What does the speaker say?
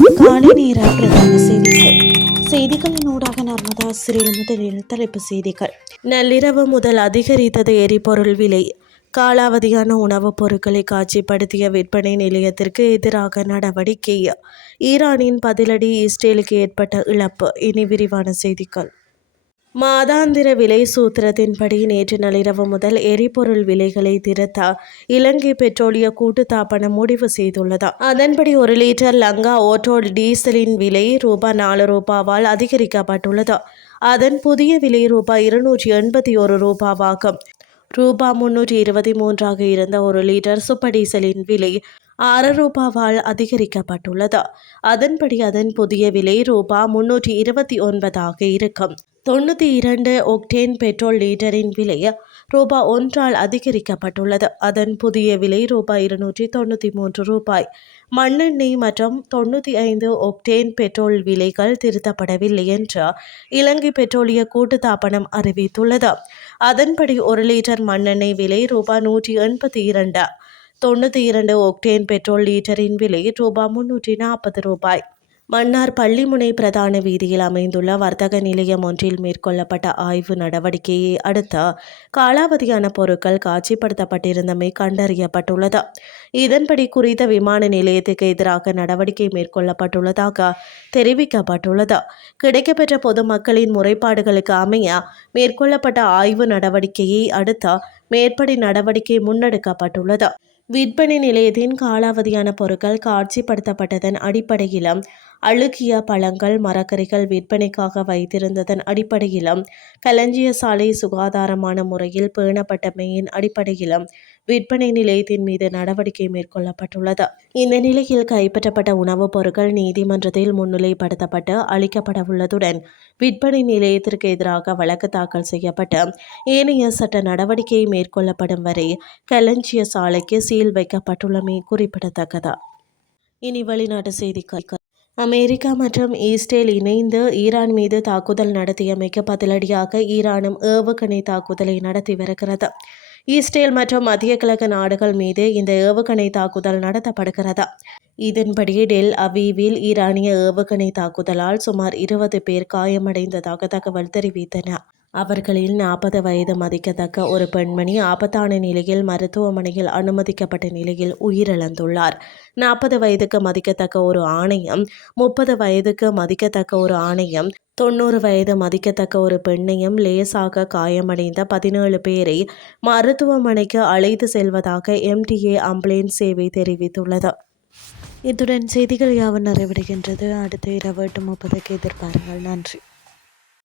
காலை நேர பிரதான செய்திகள். செய்திகளின் ஊடாக நர்மதா சிறில் முதலில் தலைப்பு செய்திகள். நள்ளிரவு முதல் அதிகரித்தது எரிபொருள் விலை. காலாவதியான உணவுப் பொருட்களை காட்சிப்படுத்திய விற்பனை நிலையத்திற்கு எதிராக நடவடிக்கை. ஈரானின் பதிலடி, இஸ்ரேலுக்கு ஏற்பட்ட இழப்பு. இனி விரிவான செய்திகள். மாதாந்திர விலை சூத்திரத்தின்படி நேற்று நள்ளிரவு முதல் எரிபொருள் விலைகளை திருத்த இலங்கை பெட்ரோலிய கூட்டுத்தாபனம் முடிவு செய்துள்ளது. அதன்படி 1 லிட்டர் லங்கா ஓட்டோ டீசலின் விலை ரூபாய் அதிகரிக்கப்பட்டுள்ளது. அதன் புதிய விலை ரூபாய் 281 ரூபாய் 323 இருந்த 1 லிட்டர் சூப்பர் டீசலின் விலை ரூபாவால் அதிகரிக்கப்பட்டுள்ளது. அதன்படி அதன் புதிய விலை ரூபாய் 329 இருக்கும். 92 ஒக்டேன் பெட்ரோல் லீட்டரின் விலை ரூபாய் 1 அதிகரிக்கப்பட்டுள்ளது. அதன் புதிய விலை ரூபாய் 293. மண்ணெண்ணெய் மற்றும் 95 ஒக்டேன் பெட்ரோல் விலைகள் திருத்தப்படவில்லை என்று இலங்கை பெட்ரோலிய கூட்டுத்தாபனம் அறிவித்துள்ளது. அதன்படி 1 லிட்டர் மண்ணெண்ணெய் விலை ரூபாய் 182. 92 ஒக்டேன் பெட்ரோல் லீட்டரின் விலை ரூபாய் 340. மன்னார் பள்ளிமுனை பிரதான வீதியில் அமைந்துள்ள வர்த்தக நிலையம் ஒன்றில் மேற்கொள்ளப்பட்ட ஆய்வு நடவடிக்கையை அடுத்து காலாவதியான பொருட்கள் காட்சிப்படுத்தப்பட்டிருந்தமை கண்டறியப்பட்டுள்ளது. இதன்படி குறித்த விமான நிலையத்துக்கு எதிராக நடவடிக்கை மேற்கொள்ளப்பட்டுள்ளதாக தெரிவிக்கப்பட்டுள்ளது. கிடைக்கப்பெற்ற பொதுமக்களின் முறைப்பாடுகளுக்கு அமைய மேற்கொள்ளப்பட்ட ஆய்வு நடவடிக்கையை அடுத்து மேற்படி நடவடிக்கை முன்னெடுக்கப்பட்டுள்ளது. விற்பனை நிலையத்தின் காலாவதியான பொருட்கள் காட்சிப்படுத்தப்பட்டதன் அடிப்படையிலும், அழுகிய பழங்கள், மரக்கறிகள் விற்பனைக்காக வைத்திருந்ததன் அடிப்படையிலும், களஞ்சிய சாலை சுகாதாரமான முறையில் பேணப்பட்டமையின் அடிப்படையிலும் விற்பனை நிலையத்தின் மீது நடவடிக்கை மேற்கொள்ளப்பட்டுள்ளது. இந்த நிலையில் கைப்பற்றப்பட்ட உணவுப் பொருட்கள் நீதிமன்றத்தில் முன்னிலைப்படுத்தப்பட்டு அளிக்கப்படவுள்ளதுடன் விற்பனை நிலையத்திற்கு எதிராக வழக்கு தாக்கல் செய்யப்பட்டு ஏனைய சட்ட நடவடிக்கை மேற்கொள்ளப்படும் வரை களஞ்சிய சாலைக்கு சீல் வைக்கப்பட்டுள்ளமை குறிப்பிடத்தக்கது. இனி வெளிநாட்டு செய்திகள். அமெரிக்கா மற்றும் இஸ்ரேல் இணைந்து ஈரான் மீது தாக்குதல் நடத்தியமைக்கு பதிலடியாக ஈரானும் ஏவுகணை தாக்குதலை நடத்தி வருகிறது. இஸ்ரேல் மற்றும் மத்திய கிழக்கு நாடுகள் மீது இந்த ஏவுகணை தாக்குதல் நடத்தப்படுகிறது. இதன்படி டெல் அவீவில் ஈரானிய ஏவுகணை தாக்குதலால் சுமார் 20 பேர் காயமடைந்ததாக தகவல் தெரிவித்தன. அவர்களில் 40 வயது மதிக்கத்தக்க ஒரு பெண்மணி ஆபத்தான நிலையில் மருத்துவமனையில் அனுமதிக்கப்பட்ட நிலையில் உயிரிழந்துள்ளார். 40 வயதுக்கு மதிக்கத்தக்க ஒரு ஆணையம், 30 வயதுக்கு மதிக்கத்தக்க ஒரு ஆணையம், 90 வயது மதிக்கத்தக்க ஒரு பெண்ணையும் லேசாக காயமடைந்த 17 பேரை மருத்துவமனைக்கு அழைத்து செல்வதாக MTA ஆம்புலன்ஸ் சேவை தெரிவித்துள்ளது. இத்துடன் செய்திகள் யாவும் நிறைவடைகின்றது. அடுத்த இரவு 8:30 எதிர்பாருங்கள். நன்றி.